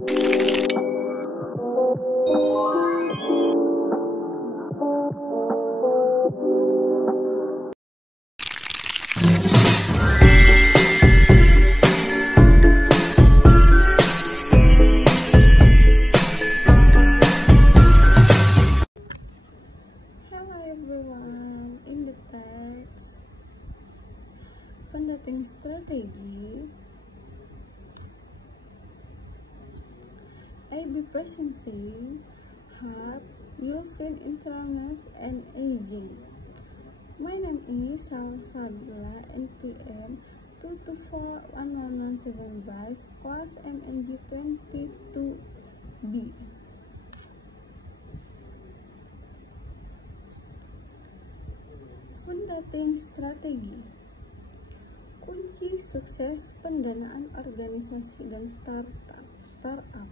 Everyone, in the text, funding strategy, AB presenting help you feel interest and aging. My name is Salsabila, NPM 2241175, class MNG 22B. Funding strategi. Kunci sukses pendanaan organisasi dan startup.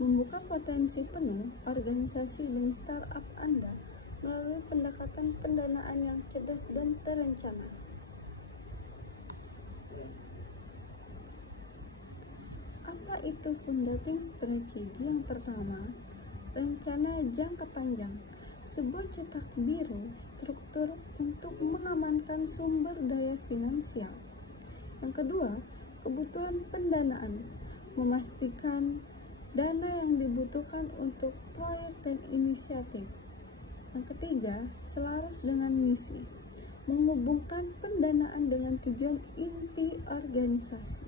Membuka potensi penuh organisasi dan startup Anda melalui pendekatan pendanaan yang cerdas dan terencana. Apa itu funding strategi? Yang pertama, rencana jangka panjang. Sebuah cetak biru struktur untuk mengamankan sumber daya finansial. Yang kedua, kebutuhan pendanaan, memastikan dana yang dibutuhkan untuk proyek dan inisiatif. Yang ketiga, selaras dengan misi, menghubungkan pendanaan dengan tujuan inti organisasi.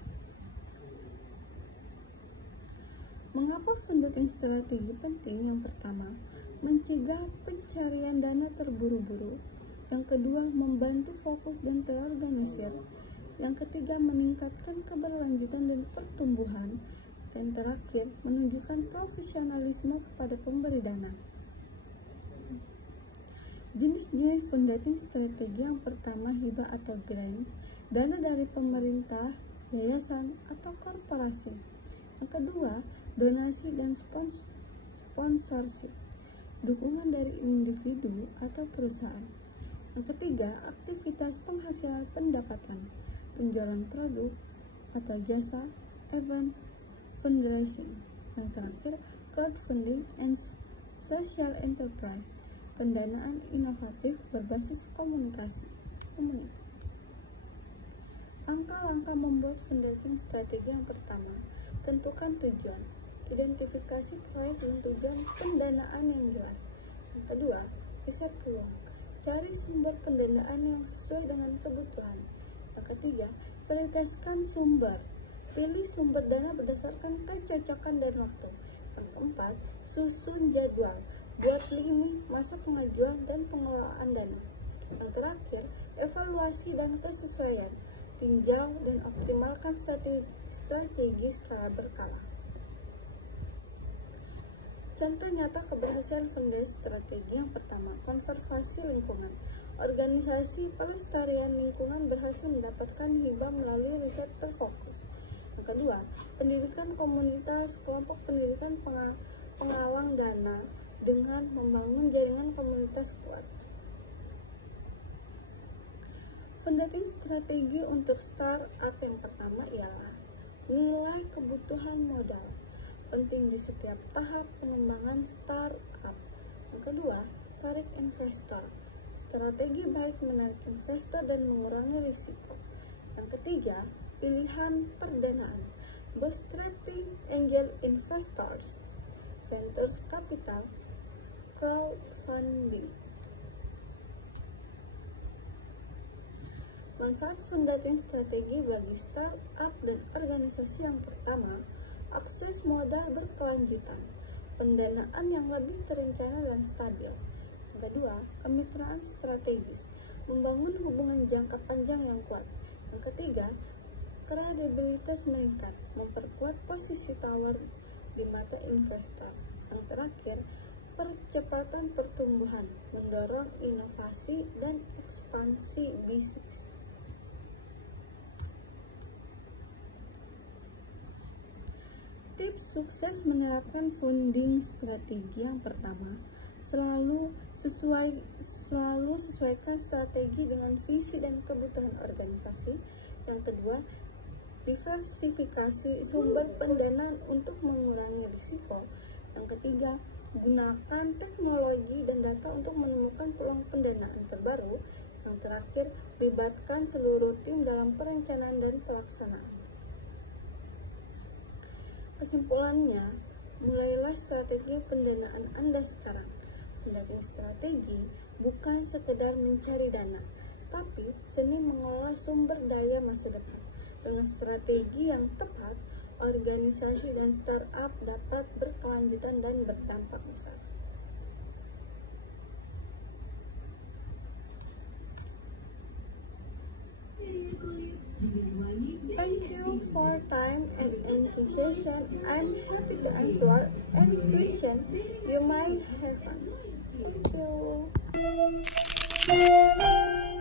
Mengapa funding strategi penting? Yang pertama, mencegah pencarian dana terburu-buru. Yang kedua, membantu fokus dan terorganisir. Yang ketiga, meningkatkan keberlanjutan dan pertumbuhan. Dan terakhir, menunjukkan profesionalisme kepada pemberi dana. Jenis-jenis funding strategi. Yang pertama, hibah atau grants, dana dari pemerintah, yayasan, atau korporasi. Yang kedua, donasi dan sponsorship, dukungan dari individu atau perusahaan. Yang ketiga, aktivitas penghasilan pendapatan, penjualan produk atau jasa, event, fundraising. Yang terakhir, crowdfunding and social enterprise, pendanaan inovatif berbasis komunitas. Langkah-langkah membuat funding strategi. Yang pertama, tentukan tujuan. Identifikasi proyek dan tujuan pendanaan yang jelas. Yang kedua, riset peluang. Cari sumber pendanaan yang sesuai dengan kebutuhan. Yang ketiga, prioritaskan sumber. Pilih sumber dana berdasarkan kecocokan dan waktu. Yang keempat, susun jadwal. Buat lini masa pengajuan dan pengelolaan dana. Yang terakhir, evaluasi dan kesesuaian. Tinjau dan optimalkan strategi secara berkala. Contoh nyata keberhasilan funding strategi. Yang pertama, konservasi lingkungan. Organisasi pelestarian lingkungan berhasil mendapatkan hibah melalui riset terfokus. Yang kedua, pendidikan komunitas, kelompok pendidikan pengalang dana dengan membangun jaringan komunitas kuat. Funding strategi untuk startup. Yang pertama ialah nilai kebutuhan modal, penting di setiap tahap pengembangan startup. Yang kedua, tarik investor. Strategi baik menarik investor dan mengurangi risiko. Yang ketiga, pilihan perdanaan, bootstrapping, angel investors, ventures capital, crowdfunding. Manfaat funding strategi bagi startup dan organisasi. Yang pertama, akses modal berkelanjutan, pendanaan yang lebih terencana dan stabil. Yang kedua, kemitraan strategis, membangun hubungan jangka panjang yang kuat. Yang ketiga, kredibilitas meningkat, memperkuat posisi tawar di mata investor. Yang terakhir, percepatan pertumbuhan, mendorong inovasi dan ekspansi bisnis. Tips sukses menerapkan funding strategi. Yang pertama, selalu sesuaikan strategi dengan visi dan kebutuhan organisasi. Yang kedua, diversifikasi sumber pendanaan untuk mengurangi risiko. Yang ketiga, gunakan teknologi dan data untuk menemukan peluang pendanaan terbaru. Yang terakhir, libatkan seluruh tim dalam perencanaan dan pelaksanaan. Kesimpulannya, mulailah strategi pendanaan Anda sekarang. Pendamping strategi bukan sekedar mencari dana, tapi seni mengelola sumber daya masa depan. Dengan strategi yang tepat, organisasi dan startup dapat berkelanjutan dan berdampak besar. Thank you for time and enthusiasm. I'm happy to answer any question you might have. Thank you.